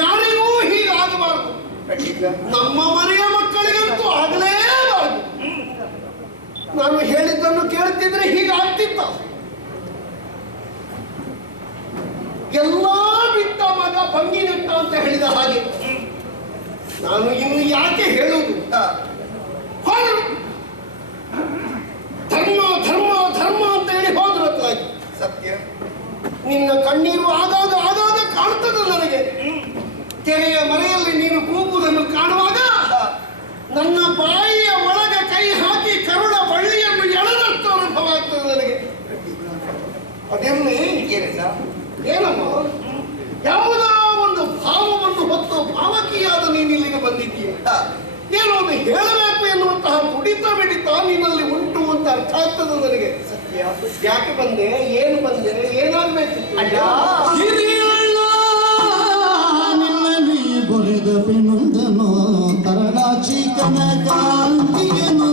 ಯಾರಿಗೂ ಹೀಗಾಗಬಾರದು. ನಮ್ಮ ಮನೆಯ ಮಕ್ಕಳಿಗಂತೂ ಆಗಲೇಬಾರದು. ನಾನು ಹೇಳಿದ್ದನ್ನು ಕೇಳ್ತಿದ್ರೆ ಹೀಗಾಗ್ತಿತ್ತ. ಎಲ್ಲ ಬಿಟ್ಟ ಮಗ ಭಂಗಿನೆಟ್ಟ ಅಂತ ಹೇಳಿದ ಹಾಗೆ ನಾನು ಇನ್ನು ಯಾಕೆ ಹೇಳುವುದು? ಧರ್ಮ ಧರ್ಮ ಧರ್ಮ ಅಂತ ಹೇಳಿ ಹೋದ್ರತ್ತಾಗಿ ಸತ್ಯ. ನಿನ್ನ ಕಣ್ಣೀರು ಆಗಾಗ ಆಗಾಗ ಕಾಣ್ತದೆ ನನಗೆ. ಕೆರೆಯ ಮರೆಯಲ್ಲಿ ನೀನು ಕೂಗುವುದನ್ನು ಕಾಣುವಾಗ ನನ್ನ ಬಾಯಿಯ ಒಳಗೆ ಕೈ ಹಾಕಿ ಕರುಳ ಬಳ್ಳಿಯನ್ನು ಎಳೆದಷ್ಟು ಅನುಭವ ಆಗ್ತದೆ ನನಗೆ. ಅದೇನು ಏನಮ್ಮ, ಯಾವುದೋ ಒಂದು ಭಾವವನ್ನು ಹೊತ್ತು ಭಾವಕೀಯಾದ ನೀನು ಇಲ್ಲಿಗೆ ಬಂದಿದ್ದೀಯ. ಏನೋ ಒಂದು ಹೇಳಬೇಕು ಎನ್ನುವಂತಹ ತುಡಿತ ಮಿಡಿತ ನಿನ್ನಲ್ಲಿ ಉಂಟು ಅಂತ ಅರ್ಥ ಆಗ್ತದೆ ನನಗೆ. ಯಾಕೆ ಬಂದೆ, ಏನು ಬಂದೆ, ಏನಾಗಬೇಕು? ಬರೆದ ಬೆನುಂದನು ತರಳಾಚಿ ಕನಕಾಂತಿಯನು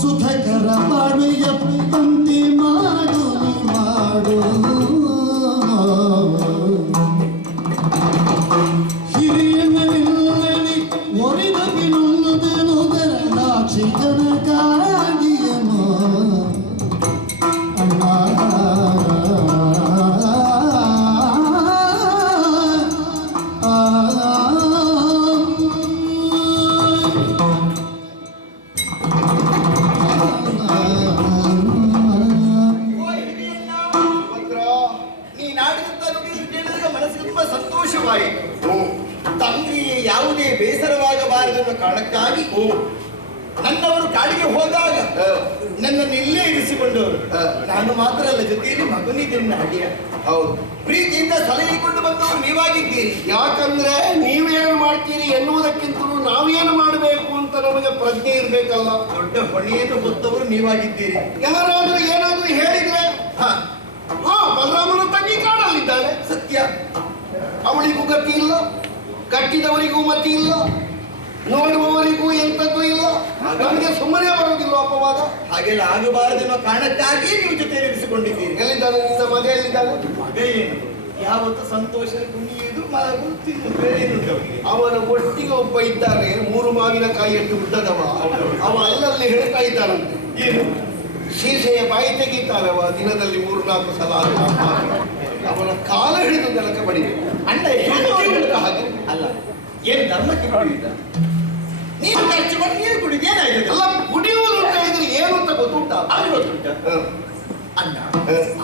ಸುಖಕರ ಮಾಡುವ ಪಂಕ್ತಿ ಮಾಡು ಮಾಡು ಹಿರಿಯನಲ್ಲಿ ಒರಿದ ಬಿನುವುದನು ತರಲಾಕ್ಷಿ ಕನಕಾಗಿಯನು ತಂಗಿಗೆ ಯಾವುದೇ ಬೇಸರವಾಗಬಾರದೆಂಬ ಕಾರಣಕ್ಕಾಗಿ ನನ್ನವರು ಕಾಡಿಗೆ ಹೋದಾಗ ನನ್ನನ್ನು ಇಲ್ಲೇ ಇರಿಸಿಕೊಂಡವರು. ನಾನು ಮಾತ್ರ ಅಲ್ಲ, ಜೊತೆಯಲ್ಲಿ ಮಗನಿದ್ದೇನೆ ಹಾಗೆಯ. ಹೌದು, ಪ್ರೀತಿಯಿಂದ ಸಲಹಿಕೊಂಡು ಬಂದವರು ನೀವಾಗಿದ್ದೀರಿ. ಯಾಕಂದ್ರೆ ನೀವೇನು ಮಾಡ್ತೀರಿ ಎನ್ನುವುದಕ್ಕಿಂತಲೂ ನಾವೇನು ಮಾಡಬೇಕು ಅಂತ ನಮಗೆ ಪ್ರಜ್ಞೆ ಇರ್ಬೇಕಲ್ಲ. ದೊಡ್ಡ ಹೊಣೆಯನ್ನು ಹೊತ್ತವರು ನೀವಾಗಿದ್ದೀರಿ. ಯಾರಾದ್ರೂ ಏನಾದ್ರೂ ಹೇಳಿದ್ರೆ ಬಲರಾಮನ ತಂಗಿ ಕಾಡಲ್ಲಿದ್ದಾಳೆ, ಸತ್ಯ. ಅವಳಿಗೂ ಗತಿ ಇಲ್ಲ, ಕಟ್ಟಿದವರಿಗೂ ಮತಿ ಇಲ್ಲ, ನೋಡುವವರಿಗೂ ಎಂಥದ್ದು ಇಲ್ಲ. ನಮಗೆ ಸುಮ್ಮನೆ ಬರುವುದಿಲ್ಲ ಅಪವಾದ. ಹಾಗೆಲ್ಲ ಆಗಬಾರದೆನ್ನುವ ಕಾರಣಕ್ಕಾಗಿ ನೀವು ಜೊತೆ ಇರಿಸಿಕೊಂಡಿದ್ದೀರಿ. ಎಲ್ಲಿದ್ದಾನೆ ನಿನ್ನ ಮಗ? ಎಲ್ಲಿದ್ದಾನೆ ಮಗ? ಏನು ಯಾವತ್ತು ಸಂತೋಷ ಕುಣಿಯುವುದು ಮಲಗು ತಿನ್ನು, ಬೇರೆ ಏನುಂಟು ಅವನಿಗೆ? ಅವನ ಒಟ್ಟಿಗೆ ಒಬ್ಬ ಇದ್ದಾನೆ, 3 ಮಾವಿನಕಾಯಿ ಎಷ್ಟು ಬಿಟ್ಟದವ. ಅವ ಅಲ್ಲಲ್ಲಿ ಹೇಳ್ತಾ ಇದ್ದಾನಂತೆ, ಏನು ಶೀಸೆಯ ಬಾಯಿ ತೆಗಿತಾನವ ದಿನದಲ್ಲಿ 3-4 ಸಲ. ಅವನ ಕಾಲ ಹಿಡಿದು ನೆಲಕ್ಕೆ ಬಡಿಬೇಕು. ಅಣ್ಣ ಏನು ಹಾಗೆ ಅಲ್ಲ, ಏನು ಧರ್ಮಕ್ಕೆ ಕುಡಿಯುತ್ತ? ನೀನು ಖರ್ಚು ಮಾಡಿ ನೀರು ಕುಡಿದು ಏನಾಗಿದೆ? ಅಲ್ಲ, ಕುಡಿಯುವುದು ಅಂತ ಹೇಳಿದ್ರೆ ಏನು ಅಂತ ಗೊತ್ತುಂಟ? ಅದು ಗೊತ್ತುಂಟ. ಅಣ್ಣ,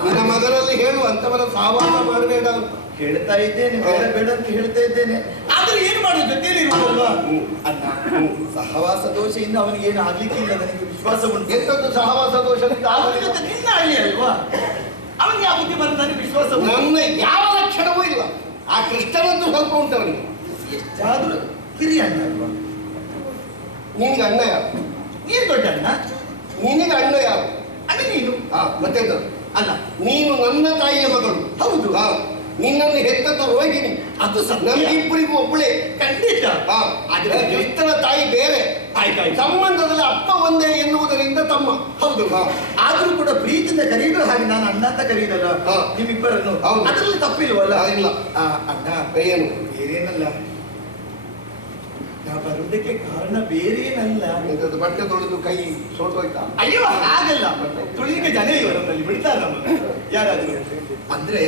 ನಿನ್ನ ಮಗನಲ್ಲಿ ಹೇಳು, ಅಂತವರ ಸಹವಾಸ ಮಾಡಬೇಡ. ಹೇಳ್ತಾ ಇದ್ದೇನೆ, ಬೇಡ ಬೇಡ ಅಂತ ಹೇಳ್ತಾ ಇದ್ದೇನೆ. ಆದ್ರೆ ಏನು ಮಾಡೋದು, ಜೊತೆಯಲ್ಲಿ ಇರುವುದಲ್ವಾ? ಅಣ್ಣ, ಸಹವಾಸ ದೋಷೆಯಿಂದ ಅವನಿಗೆ ಏನು ಆಗ್ಲಿಕ್ಕಿಲ್ಲ, ನನಗೆ ವಿಶ್ವಾಸ ಉಂಟು. ಎಂತದ್ದು ಸಹವಾಸ ದೋಷ? ನಿನ್ನ ಹಳ್ಳಿ ಅಲ್ವಾ, ಅವನಿಗೆ ಆ ಬುದ್ಧಿ ಬರ್ತದೆ, ನನಗೆ ವಿಶ್ವಾಸ. ನನ್ನ ಯಾವ ಲಕ್ಷಣವೂ ಇಲ್ಲ. ಆ ಕೃಷ್ಣನದ್ದು ಸ್ವಲ್ಪ ಉಂಟು ಅವನಿಗೆ. ಎಷ್ಟಾದ್ರೂ ಹಿರಿಯ ಅಣ್ಣ ಅಲ್ವಾ? ನಿನಗೆ ಅಣ್ಣ ಯಾರು? ನೀನು ದೊಡ್ಡ ಅಣ್ಣ. ನಿನಗೆ ಅಣ್ಣ ಯಾರು? ಅಣ್ಣ ನೀನು. ಮತ್ತೆಂತ? ಅಲ್ಲ, ನೀನು ನನ್ನ ತಾಯಿಯ ಮಗಳು. ಹೌದು. ನಿನ್ನನ್ನು ಹೆತ್ತದ್ದು ರೋಹಿಣಿ. ಅದು ನಮಗಿಬ್ಬರಿಗೂ ಒಬ್ಬಳೇ. ಖಂಡಿತ. ಆದ್ರೆ ಕೃಷ್ಣನ ತಾಯಿ ಬೇರೆ. ಆಯ್ತಾಯ್ತು, ಸಂಬಂಧದಲ್ಲಿ ಅಪ್ಪ ಒಂದೇ ಎನ್ನುವುದರಿಂದ ತಮ್ಮ. ಹೌದು. ಆದ್ರೂ ಕೂಡ ಪ್ರೀತಿಯಿಂದ ಕರೆಯುವುದು ಹಾಗೆ, ನಾನು ಅಣ್ಣ ಅಂತ ಕರೆಯುದಲ್ಲ ನಿಮ್ಮಿಬ್ಬರನ್ನು. ಅದರಲ್ಲಿ ತಪ್ಪಿಲ್ವಲ್ಲ? ಇಲ್ಲ. ಅಣ್ಣ ಏನು? ಬೇರೇನಲ್ಲ, ನಾ ಬರುವುದಕ್ಕೆ ಕಾರಣ ಬೇರೇನಲ್ಲ. ಬಟ್ಟೆ ತೊಳೆದು ಕೈ ಸೋಟೋಯ್ತಾ? ಅಯ್ಯೋ ಹಾಗಲ್ಲ, ತುಳಿಲಿಕ್ಕೆ ಜನ ಇವರಲ್ಲಿ ಬಿಡ್ತಾರೆ ನಮ್ಮನ್ನು ಯಾರಾದ್ರೂ. ಅಂದ್ರೆ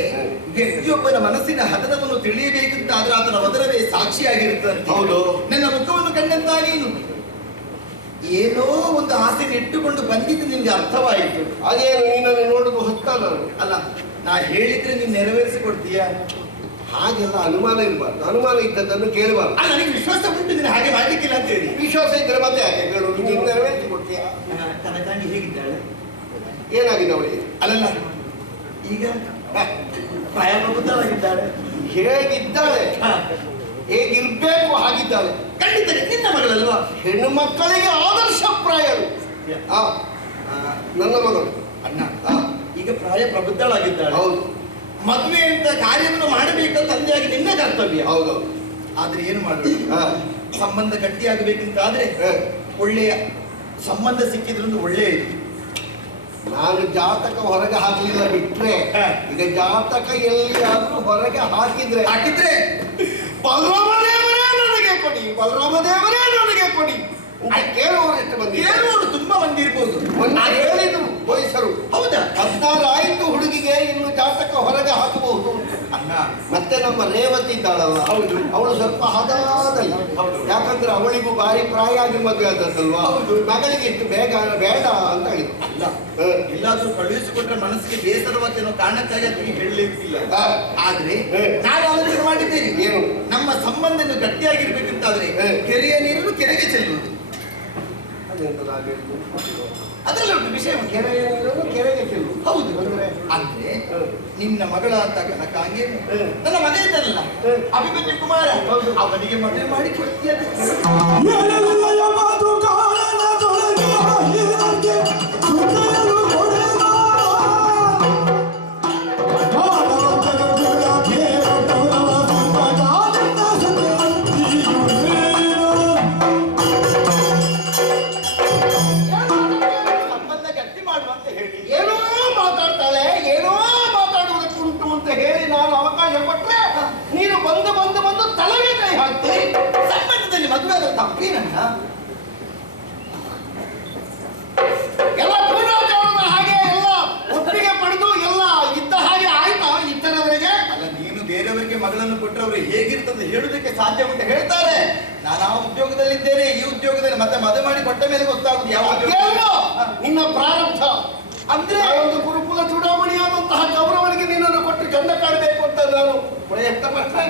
ವ್ಯಕ್ತಿಯೊಬ್ಬನ ಮನಸ್ಸಿನ ಹದನವನ್ನು ತಿಳಿಯಬೇಕಂತ ಆದ್ರೆ ಆತನ ಒದರವೇ ಸಾಕ್ಷಿಯಾಗಿರುತ್ತದೆ. ಹೌದು. ನನ್ನ ಮುಖವನ್ನು ಕಂಡಂತ ನೀನು ಏನೋ ಒಂದು ಆಸೆ ಇಟ್ಟುಕೊಂಡು ಬಂದಿದ್ದು ನಿನ್ಗೆ ಅರ್ಥವಾಯಿತು. ಅದೇನು ನಿನ್ನನ್ನು ನೋಡುದು ಹೊತ್ತಲ್ಲ? ಅಲ್ಲ, ನಾ ಹೇಳಿದ್ರೆ ನೀನು ನೆರವೇರಿಸಿಕೊಡ್ತೀಯ? ಹಾಗೆಲ್ಲ ಅನುಮಾನ ಇರಬಾರ್ದು. ಅನುಮಾನ ಇದ್ದದ್ದನ್ನು ಕೇಳಬಾರ್ದು. ನನಗೆ ವಿಶ್ವಾಸ ಉಂಟು ನೀನು ಹಾಗೆ ಮಾಡ್ಲಿಕ್ಕಿಲ್ಲ ಅಂತ ಹೇಳಿ. ವಿಶ್ವಾಸ ಇದ್ರೆ ಮತ್ತೆ ಯಾಕೆ ಕೇಳೋದು? ನೀನು ನೆರವೇರಿಸಿ ಕೊಡ್ತೀಯಾ? ಕನಕಾಂಗಿ ಹೇಗಿದ್ದಾಳೆ? ಏನಾಗಿದೆ ಅವಳಿಗೆ? ಅಲ್ಲಲ್ಲ ಈಗ ಪ್ರಾಯಪ್ರಬುದ್ಧವಾಗಿದ್ದಾಳೆ. ಹೇಗಿದ್ದಾಳೆ? ಹೇಗಿರ್ಬೇಕು ಹಾಗಿದ್ದಾಳೆ. ಖಂಡಿತ ನಿನ್ನ ಮಗಳಲ್ವಾ? ಹೆಣ್ಣು ಮಕ್ಕಳಿಗೆ ಆದರ್ಶ ಪ್ರಾಯರು. ನನ್ನ ಮಗಳು ಅಣ್ಣ ಈಗ ಪ್ರಾಯ ಪ್ರಬುದ್ಧಳಾಗಿದ್ದಾಳೆ. ಹೌದು. ಮದುವೆ ಅಂತ ಕಾರ್ಯವನ್ನು ಮಾಡಬೇಕು ತಂದೆಯಾಗಿ ನಿನ್ನ ಕರ್ತವ್ಯ. ಹೌದೌದು. ಆದ್ರೆ ಏನು ಮಾಡೋದು? ಸಂಬಂಧ ಗಟ್ಟಿಯಾಗಬೇಕಂತಾದ್ರೆ ಒಳ್ಳೆಯ ಸಂಬಂಧ ಸಿಕ್ಕಿದ್ರೊಂದು ಒಳ್ಳೆಯದು. ನಾನು ಜಾತಕ ಹೊರಗೆ ಹಾಕಲಿಲ್ಲ ಬಿಟ್ರೆ ಈಗ ಜಾತಕ ಎಲ್ಲಿಯಾದ್ರೂ ಹೊರಗೆ ಹಾಕಿದ್ರೆ ಬಲರಾಮ ದೇವರೇ ನನಗೆ ಕೊಡಿ, ಬಲರಾಮ ದೇವರೇ ನನಗೆ ಕೊಡಿ ಕೇಳುವವರು ಎಷ್ಟು ಮಂದಿ? ಕೇಳುವವರು ತುಂಬಾ ಮಂದಿ ಇರ್ಬೋದು. ಹೇಳಿದ್ರು ವಯಸ್ಸರು. ಹೌದಾ? 16 ಆಯ್ತು ಹುಡುಗಿಗೆ, ಇನ್ನು ಜಾತಕ ಹೊರಗೆ ಹಾಕಬಹುದು ಅಣ್ಣ. ಮತ್ತೆ ನಮ್ಮ ರೇವತಿ ಇದ್ದಾಳಲ್ಲ, ಹೌದು, ಅವಳು ಸ್ವಲ್ಪ ಹದಾದಲ್ಲ. ಯಾಕಂದ್ರೆ ಅವಳಿಗೂ ಭಾರಿ ಪ್ರಾಯ ಆಗಿ ಮದುವೆ ಆದದ್ದಲ್ವಾ. ಮಗಳಿಗೆ ಇಷ್ಟು ಬೇಗ ಬೇಡ ಅಂತ ಹೇಳಿದ್ರು. ಅಲ್ಲ, ಎಲ್ಲಾದ್ರೂ ಕಳುಹಿಸಿಕೊಟ್ರೆ ಮನಸ್ಸಿಗೆ ಬೇಸರವಾದ ಕಾರಣಕ್ಕಾಗಿ ಅದಕ್ಕೆ ಹೇಳಲಿಕ್ಕಿಲ್ಲ. ಆದ್ರೆ ನಾನು ಆಲೋಚನೆ ಮಾಡಿದ್ದೇನೆ, ಏನು ನಮ್ಮ ಸಂಬಂಧ ಗಟ್ಟಿಯಾಗಿರ್ಬೇಕಂತಾದ್ರೆ ಕೆರೆಯ ನೀರನ್ನು ಕೆರೆಗೆ ಚೆಲ್ಲುವುದು. ಅದರಲ್ಲಿ ಒಂದು ವಿಷಯ, ಕೆರೆಗೆ ಚೆಲ್ಲು. ಹೌದು. ಅಂದ್ರೆ ನಿನ್ನ ಮಗಳ ಅಂತ ಕನಕಾಂಗಿ ನನ್ನ ಮಗ ಇದ್ದಲ್ಲ ಅಭಿಮನ್ಯು ಕುಮಾರ, ಅವನಿಗೆ ಮದುವೆ ಮಾಡಿ ಕೊಡ್ತೀಯ. ತಪ್ಪೇನಲ್ಲ ಎಲ್ಲ ಪೂರ್ವಾಚಾರದ ಹಾಗೆ ಎಲ್ಲ ಒಪ್ಪಿಗೆ ಪಡೆದು ಎಲ್ಲ ಇದ್ದ ಹಾಗೆ ಆಯ್ತಾ ಇದ್ದರವರೆಗೆ? ಅಲ್ಲ, ನೀನು ಬೇರೆಯವರಿಗೆ ಮಗಳನ್ನು ಕೊಟ್ಟರೆ ಅವರು ಹೇಗಿರ್ತದೆ ಹೇಳುವುದಕ್ಕೆ ಸಾಧ್ಯ ಉಂಟು ಹೇಳ್ತಾರೆ. ನಾನು ಆ ಉದ್ಯೋಗದಲ್ಲಿದ್ದೇನೆ, ಈ ಉದ್ಯೋಗದಲ್ಲಿ ಮತ್ತೆ ಮದುವೆ ಮಾಡಿ ಕೊಟ್ಟ ಮೇಲೆ ಗೊತ್ತಾಗುದು ಯಾವ ನಿನ್ನ ಪ್ರಾರಂಭ. ಅಂದ್ರೆ ಒಂದು ಗುರುಕುಲ ಚೂಡಾಮಣಿಯಾದಂತಹ ಗೌರವನಿಗೆ ನಿನ್ನನ್ನು ಕೊಟ್ಟು ಗಂಡ ಕಾಣಬೇಕು ಅಂತ ನಾನು ಪ್ರಯತ್ನ ಪಟ್ಟೆ.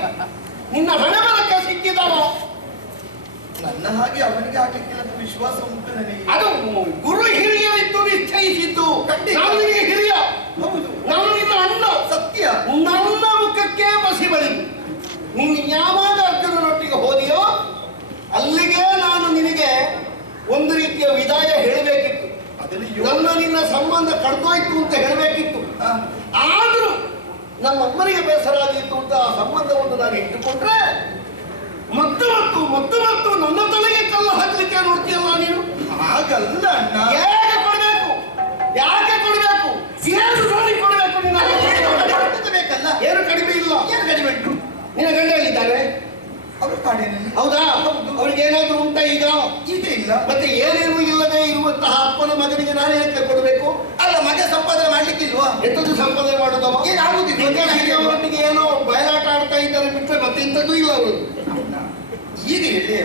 ನಿನ್ನ ಹಣೆ ಬರಕ್ಕೆ ಸಿಕ್ಕಿದಾವ. ನನ್ನ ಹಾಗೆ ಅವನಿಗೆ ಹಾಕಲಿಕ್ಕಿಲ್ಲ ಅಂತ ವಿಶ್ವಾಸ ಉಂಟು ನನಗೆ. ಅದು ಗುರು ಹಿರಿಯರಿದ್ದು ನಿಶ್ಚಯಿಸಿದ್ದು. ನಾನು ನಿನಗೆ ಹಿರಿಯ, ನಾನು ನಿನ್ನ ಅಣ್ಣ. ಸತ್ಯ. ನನ್ನ ಮುಖಕ್ಕೆ ಬಸಿ ಬಳಿ ನೀನು ಯಾವಾಗ ಅರ್ಜುನನೊಟ್ಟಿಗೆ ಹೋದಿಯೋ ಅಲ್ಲಿಗೆ ನಾನು ನಿನಗೆ ಒಂದು ರೀತಿಯ ವಿದಾಯ ಹೇಳಬೇಕಿತ್ತು. ನನ್ನ ನಿನ್ನ ಸಂಬಂಧ ಕಡ್ದೋಯ್ತು ಅಂತ ಹೇಳಬೇಕಿತ್ತು. ಆದ್ರೂ ನಮ್ಮ ಅಮ್ಮನಿಗೆ ಬೇಸರ ಆಗಿತ್ತು ಅಂತ ಆ ಸಂಬಂಧವನ್ನು ನಾನು ಇಟ್ಟುಕೊಂಡ್ರೆ ಮತ್ತು ನನ್ನ ತಲೆಗೆ ಕಲ್ಲು ಹಾಕ್ಲಿಕ್ಕೆ ನೋಡ್ತೀಯಲ್ಲ ನೀನು. ಹಾಗಲ್ಲ ಅಣ್ಣ. ಹೇಗೆ ಕೊಡ್ಬೇಕು, ಯಾಕೆ ಕೊಡ್ಬೇಕು, ಏನು ನೋಡಿ ಕೊಡ್ಬೇಕು? ನಿನ್ನ ಬೇಕಲ್ಲ. ಏನು ಕಡಿಮೆ ಇಲ್ಲ. ಏನು ಕಡಿಮೆ ಉಂಟು? ನಿನ್ನ ಗಂಡ ಹೇಳಿದ್ದಾರೆ ಅವರು ಕಾಡಿನಲ್ಲಿ. ಹೌದಾ? ಅವ್ರಿಗೆ ಏನಾದ್ರೂ ಉಂಟಾ ಈಗ? ಈಗ ಇಲ್ಲ. ಮತ್ತೆ ಏನೇನು ಇಲ್ಲದೆ ಇರುವಂತಹ ಅಪ್ಪನ ಮಗನಿಗೆ ನಾನು ಏನಕ್ಕೆ ಕೊಡಬೇಕು? ಅಲ್ಲ, ಮಗ ಸಂಪಾದನೆ ಮಾಡ್ಲಿಕ್ಕಿಲ್ವಾ? ಎಂತದ್ದು ಸಂಪಾದನೆ ಮಾಡುದವ? ಏನಾಗುದಿಲ್ಲ. ಅವರೊಟ್ಟಿಗೆ ಏನೋ ಬಯಲಾಟ ಆಡ್ತಾ ಇದ್ದಾರೆ ಬಿಟ್ಟರೆ ಮತ್ತೆ ಇಂಥದ್ದು ಇಲ್ಲ ಅವರು. ಈಗ ಹೇಳಿ,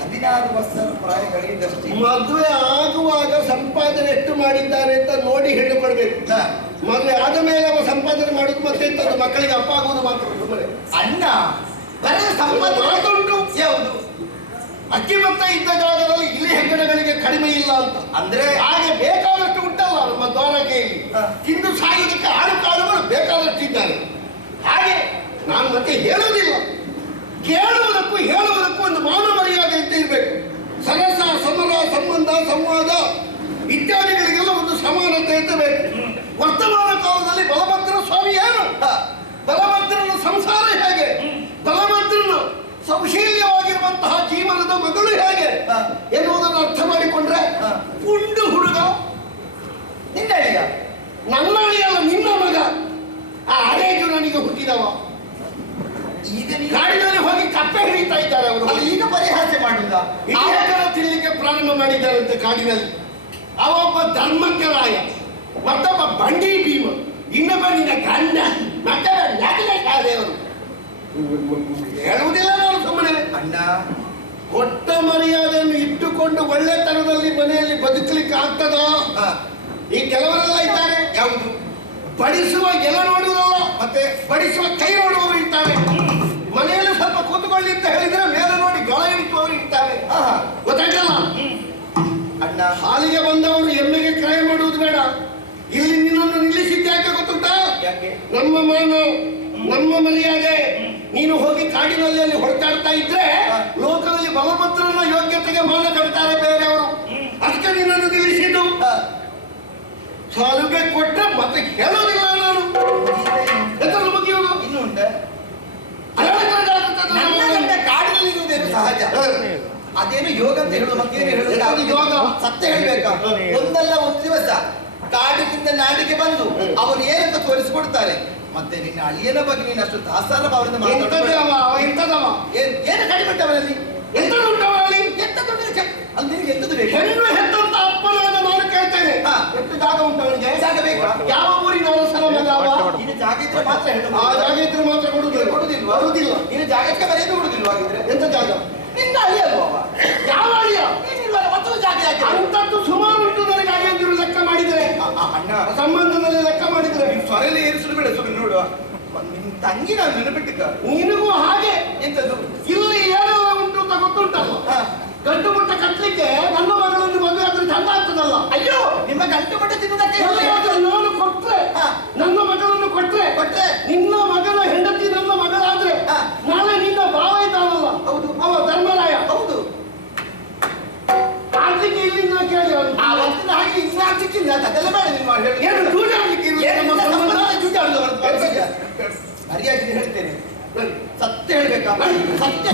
16 ವರ್ಷ ಪ್ರಾಯಗಳಿದ್ದಷ್ಟೇ. ಮದುವೆ ಆಗುವಾಗ ಸಂಪಾದನೆ ಎಷ್ಟು ಮಾಡಿದ್ದಾನೆ ಅಂತ ನೋಡಿ ಹೆಣ್ಣು ಕೊಡ್ಬೇಕು. ಮದುವೆ ಆದ ಮೇಲೆ ಅವ ಸಂಪಾದನೆ ಮಾಡುದು ಮತ್ತೆ ಇಂಥದ್ದು ಮಕ್ಕಳಿಗೆ ಅಪ್ಪ ಆಗುವುದು ಮಾತ್ರ. ಅಣ್ಣ ಬರೀ ಸಂಪಾದನೆ ಮಾತುಂಟು. ಯಾವುದು? ಅಕ್ಕಿ ಭತ್ತ ಇದ್ದ ಜಾಗದಲ್ಲಿ ಇಲಿ ಹೆಗ್ಗಡಗಳಿಗೆ ಕಡಿಮೆ ಇಲ್ಲ ಅಂತ. ಅಂದ್ರೆ ಹಾಗೆ ಬೇಕಾದಷ್ಟು ಉಂಟಲ್ಲ ನಮ್ಮ ದ್ವಾರಕೆಯಲ್ಲಿ. ತಿಂದು ಸಾಯುವುದಕ್ಕೆ ಆಳು ಕಾಳುಗಳು ಬೇಕಾದಷ್ಟು ಇದ್ದಾರೆ. ಹಾಗೆ ನಾನು ಮತ್ತೆ ಹೇಳುವುದಿಲ್ಲ, ಕೇಳುವುದಕ್ಕೂ ಹೇಳುವುದಕ್ಕೂ ಒಂದು ಮಾನ ಮರ್ಯಾದೆ ಅಂತ ಇರಬೇಕು. ಸರಸ, ಸಮರ, ಸಂಬಂಧ, ಸಂವಾದ ಇತ್ಯಾದಿಗಳಿಗೆಲ್ಲ ಒಂದು ಸಮಾನತೆ ಅಂತ ಬೇಕು. ವರ್ತಮಾನ ಕಾಲದಲ್ಲಿ ಬಲಭದ್ರ ಸ್ವಾಮಿ ಏನು, ಬಲಭದ್ರನ ಸಂಸಾರ ಹೇಗೆ, ಬಲಭದ್ರನ ಸೌಶೀಲ್ಯವಾಗಿರುವಂತಹ ಜೀವನದ ಮಗಳು ಹೇಗೆ ಎನ್ನುವುದನ್ನು ಅರ್ಥ ಮಾಡಿಕೊಂಡ್ರೆ ಉಂಡು ಹುಡುಗ ನಿನ್ನ ಅಳಿಯ, ನನ್ನ ಅಳಿಯಲ್ಲ ನಿನ್ನ ಮಗ. ಆ ಹಳೇಜು ನನಗೆ ಹುಟ್ಟಿದವ. ಈಗ ಕಾಡಿನಲ್ಲಿ ಹೋಗಿ ಕಪ್ಪೆ ಹಿಡಿತಾ ಇದ್ದಾರೆ ಅವರು. ಈಗ ಪರಿಹಾಸ್ಯ ಮಾಡುವುದ? ತಿನ್ನಲಿಕ್ಕೆ ಪ್ರಾರಂಭ ಮಾಡಿದ್ದಾರಂತೆ ಕಾಡಿನಲ್ಲಿ. ಅವೊಬ್ಬ ಧರ್ಮಕ್ಕರಾಯ, ಮತ್ತೊಬ್ಬ ಬಂಡಿ ಭೀಮ, ಇನ್ನೊಬ್ಬ ನಿನ್ನ ಗಂಡ, ಮತ್ತೊಬ್ಬ ನಗಲೇಕಾದೇವರು. ಹೇಳುವುದಿಲ್ಲ ನಾನು ಸುಮ್ಮನೆ. ಅಣ್ಣ, ಕೊಟ್ಟ ಮರ್ಯಾದೆಯನ್ನು ಇಟ್ಟುಕೊಂಡು ಒಳ್ಳೆತನದಲ್ಲಿ ಮನೆಯಲ್ಲಿ ಬದುಕಲಿಕ್ಕೆ ಆಗ್ತದ? ಈ ಕೆಲವರೆಲ್ಲ ಇದ್ದಾರೆ, ಯಾವುದು? ಬಡಿಸುವ ಎಲೆ ನೋಡುವುದಲ್ಲ, ಮತ್ತೆ ಬಡಿಸುವ ಕೈ ನೋಡುವವರು ಇರ್ತಾರೆ. ನಮ್ಮ ಮರ್ಯಾದೆ. ನೀನು ಹೋಗಿ ಕಾಡಿನಲ್ಲಿ ಅಲ್ಲಿ ಹೊರಟಾಡ್ತಾ ಇದ್ರೆ ಲೋಕದಲ್ಲಿ ಬಲಭದ್ರನ ಯೋಗ್ಯತೆಗೆ ಮಾನ ಕಟ್ತಾರೆ ಬೇರೆಯವರು. ಅದಕ್ಕೆ ನಿನ್ನನ್ನು ನಿಲ್ಲಿಸಿದ್ದು. ಸಾಲುಗೆ ಕೊಟ್ರೆ ಮತ್ತೆ ಹೇಳೋದಿಲ್ಲ ನಾನು. ಎಂತದ್ದು ಮುಗಿಯೋದು ಇನ್ನು ಉಂಟೆ ಕಾಡಿನಲ್ಲಿ ಇರುವುದೇನು ಸಹಜ. ಅದೇನು ಯೋಗ ಅಂತ ಹೇಳುದು ಮತ್ತೇನು ಹೇಳುದು? ಯೋಗ ಸತ್ಯ ಹೇಳ್ಬೇಕಾ? ಒಂದಲ್ಲ ಒಂದು ದಿವಸ ಕಾಡಿನಿಂದ ನಾಡಿಗೆ ಬಂದು ಅವರು ಏನಂತ ತೋರಿಸಿಕೊಡ್ತಾರೆ. ಮತ್ತೆ ನಿನ್ನ ಅಳಿಯನ ಬಗ್ಗೆ ನೀನು ಅಷ್ಟು ದಾಸಾರ ಭಾವದಿಂದ ಏನು ಕಡಿಮೆಟ್ಟವರಲ್ಲಿ ಎಂತದುಂಟವರಲ್ಲಿ ಅಲ್ಲಿ ನಿನಗೆ ಎಂತದ್ದು ಬೇಕು? ಹೆಣ್ಣು ಹೆತ್ತಂತ ಅಪ್ಪನಾದ ನಾನು ಕೇಳ್ತೇನೆ. ಎಷ್ಟು ಜಾಗ ಉಂಟು ಅವನಿಗೆ? ಜಾಗ ಬೇಕಾ? ಯಾವ ಊರಿನ ಸಲ ಮಗ ಅವ? ಇನ್ನು ಜಾಗ ಇದ್ರೆ ಮಾತ್ರ ಹೇಳು. ಆ ಜಾಗ ಇದ್ರೆ ಮಾತ್ರ ಕೊಡುದಿಲ್ಲ. ಇನ್ನು ಜಾಗಕ್ಕೆ ಬರೆಯದು ಕೊಡುದಿಲ್ವಾ? ಹಾಗಿದ್ರೆ ಎಂತ ಜಾಗ? ನಿನ್ನ ಅಳಿಯ ಅಲ್ವಾ? ಯಾವ ಅಳಿಯ? ಏನಿಲ್ವಲ್ಲ ಮತ್ತೊಂದು ಜಾಗ ಯಾಕೆ? ಅಂತದ್ದು ಸುಮಾರು ಉಂಟು. ನನಗೆ ಅಳಿಯಂದಿರು ಲೆಕ್ಕ ಮಾಡಿದ್ರೆ, ಅಣ್ಣ ಸಂಬಂಧದಲ್ಲಿ ಲೆಕ್ಕ ಮಾಡಿದ್ರೆ ಸ್ವರೆಲ್ಲ ಏರಿಸಲು ಬೇಡ. ಸುಮ್ಮನೆ ನೋಡುವ ನಿನ್ ತಂಗಿ ನಾನು ನೆನಪಿಟ್ಟಿದ್ದ. ನಿನಗೂ ಹಾಗೆ ಎಂತದ್ದು? ಇಲ್ಲಿ ಏನೆಲ್ಲ ಉಂಟು ಅಂತ ಗೊತ್ತುಂಟಲ್ಲ. ಗಂಟು ಮುಟ್ಟ ಕಟ್ಲಿಕ್ಕೆ ನನ್ನ ಮಗಳನ್ನು ಮದುವೆ ಆದ್ರೆ ಚಂದ ಆಗ್ತದಲ್ಲ. ಅಯ್ಯೋ ನಿಮ್ಮ ಗಂಟು ಮಟ್ಟ ತಿನ್ನುವುದಕ್ಕೆ ನಾನು ಕೊಟ್ರೆ, ನನ್ನ ಮಗಳನ್ನು ಕೊಟ್ರೆ ನಿನ್ನ ಮಗನ ಹೆಂಡತಿ ನನ್ನ ಮಗಳಾದ್ರೆ ನಾಳೆ ನಿನ್ನ ಭಾವ ಇದ್ದಾನಲ್ಲ, ಹೌದು, ಅವ ಧರ್ಮರಾಯ, ಹೌದು, ಆಡ್ಲಿಕ್ಕೆ ಇಲ್ಲಿಂದ ಕೇಳಿ ಆ ವಸ್ತಿನ ಹಾಗೆ ಇನ್ನು ಆಗ್ಲಿಕ್ಕಿಲ್ಲ. ಅದೆಲ್ಲ ಬೇಡ ನಿಮ್ಮ ಏನು ಜೂಜ ಆಡ್ಲಿಕ್ಕೆ ಸರಿಯಾಗಿ ಹೇಳ್ತೇನೆ. ಸತ್ಯ ಹೇಳ್ಬೇಕಾ? ಸತ್ಯ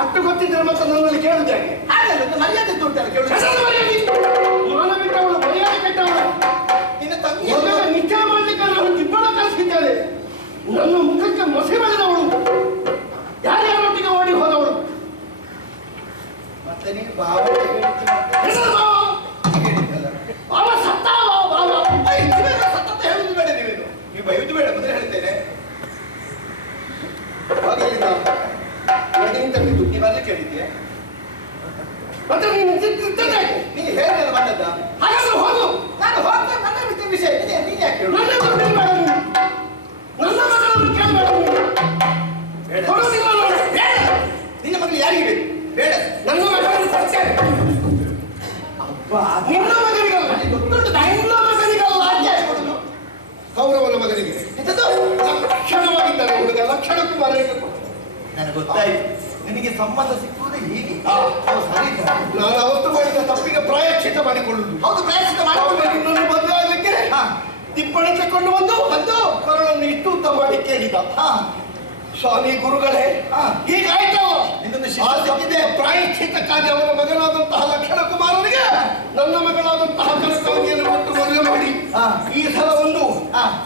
ಅಷ್ಟು ಗೊತ್ತಿದ್ರೆ ಮತ್ತೆ ನನ್ನಲ್ಲಿ ಕೇಳುದೇ ಹಾಗಲ್ಲ. ಮರ್ಯಾದೆ ಉಂಟಲ್ಲ ಕೇಳುದು. ಮಾನ ಬಿಟ್ಟವಳು, ಮರ್ಯಾದೆ ಕೆಟ್ಟವಳು. ನಿನ್ನ ತಂಗಿ ನಿಶ್ಚಯ ಮಾಡ್ಲಿಕ್ಕೆ ನಾನು ಇಬ್ಬರ ಕಳಿಸಿದ್ದೇನೆ. ನನ್ನ ಮುಖಕ್ಕೆ ಮೊಸೆ ಬೆಳೆದವಳು, ಯಾರ್ಯಾರೊಟ್ಟಿಗೆ ಓಡಿ ಹೋದವಳು. ಮತ್ತೆ ನೀನು ಭಾವ ಅವ ಸತ್ತ ಭಾವ ಸತ್ತ ಹೇಳುದು ಬೇಡ. ನೀವು ಬೈಯುದು ಬೇಡ. ಮೊದಲೇ ಹೇಳ್ತೇನೆ. ನೀವು ಬರ್ಲಿಕ್ಕೆ ಹೇಳಿದ್ಯಾ? ಮತ್ತೆ ನೀನು ನೀನು ಹೇಳಿದ್ರೆ ಬಂದದ್ದ? ಹಾಗಾದ್ರೆ ಹೋಗು. ನಾನು ಹೋಗ್ತೇನೆ. ನನ್ನ ವಿಷಯ ನೀನು ಯಾಕೆ ಹೇಳು? ನನ್ನ ಮಗಳನ್ನು ಕೇಳಬೇಡ. ಕೊಡೋದಿಲ್ಲ ನೋಡು. ನಿನ್ನ ಮಗಳು ಯಾರಿಗೆ ಬೇಕು? ಬೇಡ. ನನ್ನ ಮಗಳನ್ನು ಕೊಡ್ತೇನೆ. ನಿನ್ನ ಮಗನಿಗಲ್ಲ, ಗೊತ್ತುಂಟು. ನನ್ನ ಮಗನಿಗಲ್ಲ. ಕೊಡುದು ಕೌರವನ ಮಗನಿಗೆ. ಲಕ್ಷಣವಾಗಿದ್ದಾರೆ ಹುಡುಗ, ಲಕ್ಷಣ ಕುಮಾರನಿಗೆ. ನನಗೆ ಗೊತ್ತಾಯ್ತು. ನಿನಗೆ ಸಂಬಂಧ ಸಿಕ್ಕುವುದೇ ಹೀಗೆ. ಸರಿ, ನಾನು ಅವತ್ತು ಮಾಡಿದ ತಪ್ಪಿಗೆ ಪ್ರಾಯಶ್ಚಿತ್ತ ಮಾಡಿಕೊಳ್ಳುದು. ಹೌದು, ಪ್ರಯತ್ನ ಮಾಡಿಕೊಂಡು ನಿನ್ನನ್ನು ಮದುವೆ ಆಗಲಿಕ್ಕೆ ತಿಪ್ಪಣಿ ತಕೊಂಡು ಬಂದು ಕರುಳನ್ನು ಇಟ್ಟು ಉದ್ದ ಮಾಡಿ ಕೇಳಿದ. ಸ್ವಾಮಿ ಗುರುಗಳೇ, ಹೀಗಾಯ್ತವ. ನಿನ್ನನ್ನು ಪ್ರಾಯಶ್ಚಿತ್ತಕ್ಕಾಗಿ ಅವನ ಮಗನಾದಂತಹ ಲಕ್ಷಣ ಕುಮಾರನಿಗೆ ನನ್ನ ಮಗಳಾದಂತಹ ಕನಕಾಂಗಿಯನ್ನು ಕೊಟ್ಟು ಮದುವೆ ಮಾಡಿ ಈ ಸಲ ಒಂದು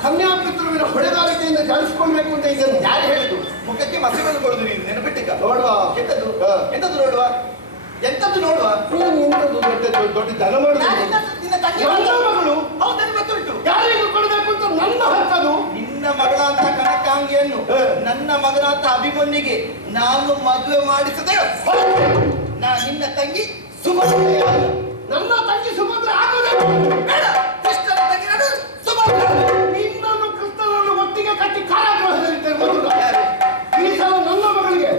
ಕನ್ಯಾಪಿತೃವಿನ ಹೊಣೆಗಾರಿಕೆಯಿಂದ ಜಾರಿಸಿಕೊಳ್ಬೇಕು ಅಂತ ಇದನ್ನು ಯಾರು ಹೇಳಿದ್ರು? ಮುಖಕ್ಕೆ ಮಸಗಳು ಕೊಡುದು ನೀನು ನೆನಪಿಟ್ಟಿಕ. ನೋಡುವ. ಎಂತದ್ದು ಎಂತದ್ದು ನೋಡುವ? ಎಂತದ್ದು ನೋಡುವ? ದೊಡ್ಡ ಜನ ಮಾಡುದು. ನಿನ್ನ ತಂಗಿ ಮಗಳು ಹೌದನ್ನು ಗೊತ್ತುಂಟು. ಯಾರಿಗೂ ಕೊಡಬೇಕು ಅಂತ ನನ್ನ ಹಕ್ಕದು. ನಿನ್ನ ಮಗಳಂತ ಕನಕಾಂಗಿಯನ್ನು ನನ್ನ ಮಗನಂತ ಅಭಿಮನ್ಯುಗೆ ನಾನು ಮದುವೆ ಮಾಡಿಸದೆ ನಿನ್ನ ತಂಗಿ ಸುಭದ್ರ. ನನ್ನ ತಂಗಿ ಸುಭದ್ರ ಆಗೋದೇ ಬೇಡ. ಕೃಷ್ಣನ ತಂಗಿ ನಾನು ಸುಭದ್ರ. ನಿನ್ನನ್ನು ಕೃಷ್ಣನನ್ನು ಒಟ್ಟಿಗೆ ಕಟ್ಟಿ ಕಾರಾಗೃಹದಲ್ಲಿದ್ದೇನೆ ಮಧುರ. ಈ ಸಲ ನನ್ನ ಮಗಳಿಗೆ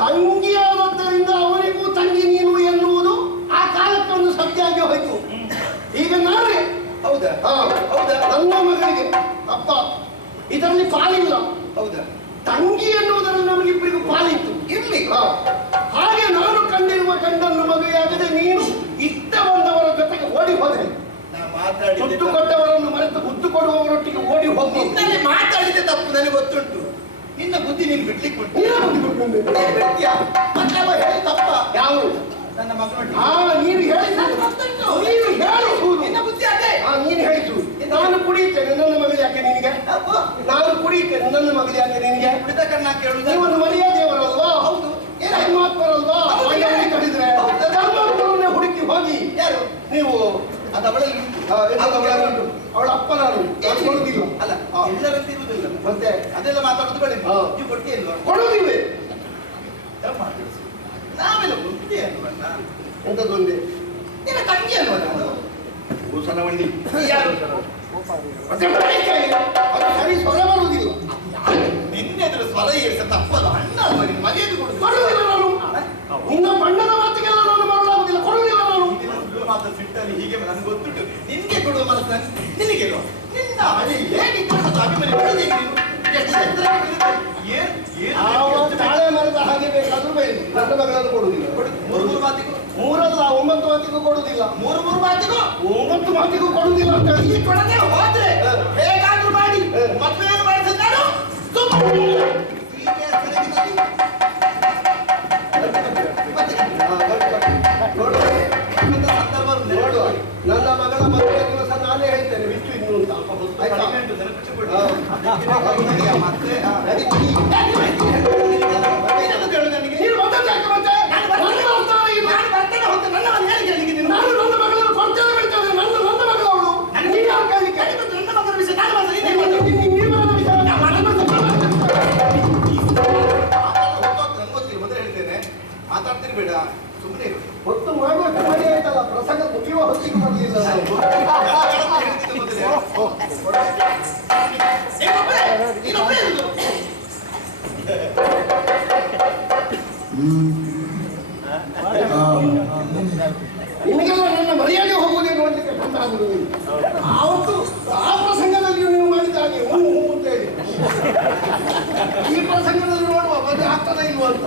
ತಂಗಿಯಾದದ್ದರಿಂದ ಅವನಿಗೂ ತಂಗಿ ನೀನು ಎನ್ನುವುದು ಆ ಕಾಲಕ್ಕೊಂದು ಸತ್ಯಾಗಿ ಹೋಯ್ತು. ಈಗ ನಾನೇ ಹೌದಾ? ಹೌದಾ? ನನ್ನ ಮಗಳಿಗೆ ಅಪ್ಪ ಇದರಲ್ಲಿ ಪಾಲಿಲ್ಲ. ಹೌದಾ? ತಂಗಿ ಎನ್ನುವುದರಲ್ಲಿ ನಮಗಿಬ್ಬರಿಗೂ ಪಾಲಿತ್ತು. ಇರ್ಲಿ. ಹಾಗೆ ನಾನು ಕಂಡಿರುವ ಗಂಡನ್ನು ಮದುವೆಯಾಗದೆ ನೀನು ಇಷ್ಟ ಬಂದವರ ಜೊತೆಗೆ ಓಡಿ ಹೋದೆ. ಸುಟ್ಟು ಕೊಟ್ಟವರನ್ನು ಮರೆತು ಮುದ್ದು ಕೊಡುವವರೊಟ್ಟಿಗೆ ಓಡಿ ಹೋಗಿ ನಿನ್ನಲ್ಲಿ ಮಾತಾಡಿದ ತಪ್ಪು ನನಗೆ ಗೊತ್ತುಂಟು. ನಿನ್ನ ಬುದ್ಧಿ ನೀನು ಬಿಡ್ಲಿಕ್ಕೆ ಉಂಟು. ತಪ್ಪ ಯಾವ ನನ್ನ ಮಗನೊಟ್ಟಿಗೆ ನೀನು ಹೇಳಿಸುವುದು ನಿನ್ನ ಬುದ್ಧಿ ಅದೇ. ನೀನು ಹೇಳಿಸುವುದು. ನಾನು ಕುಡಿಯುತ್ತೇನೆ, ನನ್ನ ಮಗಳು ಯಾಕೆ ನಿನಗೆ? ನಾನು ಕುಡಿಯುತ್ತೇನೆ, ನನ್ನ ಮಗಳು ಯಾಕೆ ನಿನಗೆ? ಕುಡಿದ ಕಣ್ಣ ಕೇಳುದು. ನೀವೊಂದು ಮರ್ಯಾದೆಯವರಲ್ವಾ? ಹೌದು. ನೀವು ಅದು ಅವಳಲ್ಲಿ ಅವಳ ಅಪ್ಪ ನಾನು ಕೊಡುದಿಲ್ಲ. ಅಲ್ಲ ಎಲ್ಲರಂತೆ ಇರುವುದಿಲ್ಲ. ಮತ್ತೆ ಅದೆಲ್ಲ ಮಾತಾಡೋದು ಬೇಡ. ಹಾ. ನೀವು ಕೊಡ್ತೀಯಲ್ವಾ? ಕೊಡುದಿವೆ. ನಾವೆಲ್ಲ ಒಂದೇ ಅಲ್ವಣ್ಣ. ಎಂತದೊಂದೇ ನಿನ್ನ ತಂಗಿ ಅಲ್ವ ನಾನು? ಭೂಷಣವಳ್ಳಿ ಯಾರು? ಮತ್ತೆ ಮಾಯಿಕಾಯಿ. ಅದು ಸರಿ ಸ್ವರ ಬರುವುದಿಲ್ಲ. ನಿನ್ನೆ ಅದ್ರ ಸ್ವರ ಏರ್ಸ ತಪ್ಪಲ್ಲ ಅಣ್ಣ ಅಲ್ವ ನಿನ್ ಮರ್ಯಾದೆ ಕೊಡುವುದಿಲ್ಲ ನಾನು. ನಿನ್ನ ಬಣ್ಣದ ಮಾತಿಗೆಲ್ಲ ನಾನು ಮಾಡಲಾಗುದಿಲ್ಲ. ಕೊಡುವುದಿಲ್ಲ ನಾನು. ಮಾತ್ರ ಸಿಟ್ಟಲ್ಲಿ ಹೀಗೆ ನನ್ಗೆ ಗೊತ್ತುಂಟು. ನಿನ್ಗೆ ಕೊಡುವ ಮನಸ್ಸು ನಿನಗೆ ನಿನ್ನ ಅದೇ ಹೇಗಿತ್ತು ಅಭಿಮಾನಿ ಬೆಳೆದಿ ನೀನು ಎಷ್ಟು ಎತ್ತರ ಬೆಳೆದಿದ್ದೆ. ತಾಳೆ ಮರದ ಹಾಗೆ ಬೇಕಾದ್ರೂ ಬೇರೆ ನನ್ನ ಮಗಳನ್ನು ಕೊಡುವುದಿಲ್ಲ. ಮೂರು ಮಾತಿಗೂ ಮೂರಲ್ಲ 9 ಮಾತಿಗೂ ಕೊಡುವುದಿಲ್ಲ. ಮೂರು ಮಾತಿಗೂ 9 ಮಾತಿಗೂ ಕೊಡುವುದಿಲ್ಲ ಅಂತ ಹೇಳಿ ಈ ಕೊಡದೆ ಹೋದ್ರೆ ಹೇಗಾದ್ರೂ ಮಾಡಿ ಮದುವೆಯನ್ನು ಮಾಡಿಸಿದ ನಾನು ನೋಡುವ ನನ್ನ ಮಗಳ ಮದುವೆ ದಿವಸ ನಾನೇ ಹೇಳ್ತೇನೆ ಬಿಟ್ಟು ಇನ್ನು ಅಂತ ಆಯ್ತಾ? ನೀನು ಬಂದದ್ದು ಯಾಕೆ ಮತ್ತೆ? ನಾನು ನನ್ನ ಮಗಳನ್ನು ಕೊಡ್ತೇನೆ ಬಿಡ್ತೇನೆ. ನನ್ನ ಮಗಳು ಅವಳು. ನೀನು ಯಾಕೆ ಕೇಳಲಿಕ್ಕೆ? ನನ್ನ ಮಗನ ವಿಷಯ ನಾನು ಮೊದಲು ಹೇಳ್ತೇನೆ. ಮಾತಾಡ್ತೀನಿ ಬೇಡ ಸುಮ್ಮನೆ ಹೊತ್ತು ಮಾಡುವಷ್ಟು ಮನೆ ಆಯ್ತಲ್ಲ. ಪ್ರಸಂಗ ಮುಗಿಯುವ ಹೊತ್ತಿಗೆ ಬರಲಿಲ್ಲ. ನಿಮಗೆಲ್ಲ ನನ್ನ ಮರ್ಯಾದೆ ಹೋಗುವುದೇ ನೋಡ್ಲಿಕ್ಕೆ ನನ್ನ ಆಗುವುದಿಲ್ಲ. ಆವತ್ತು ಆ ಪ್ರಸಂಗದಲ್ಲಿ ನೀವು ಮಾಡಿದ ಹಾಗೆ ಹೂ ಅಂತ ಹೇಳಿ ಈ ಪ್ರಸಂಗದಲ್ಲಿ ನೋಡುವ ಮದುವೆ ಆಗ್ತದ ಇಲ್ವ ಅಂತ.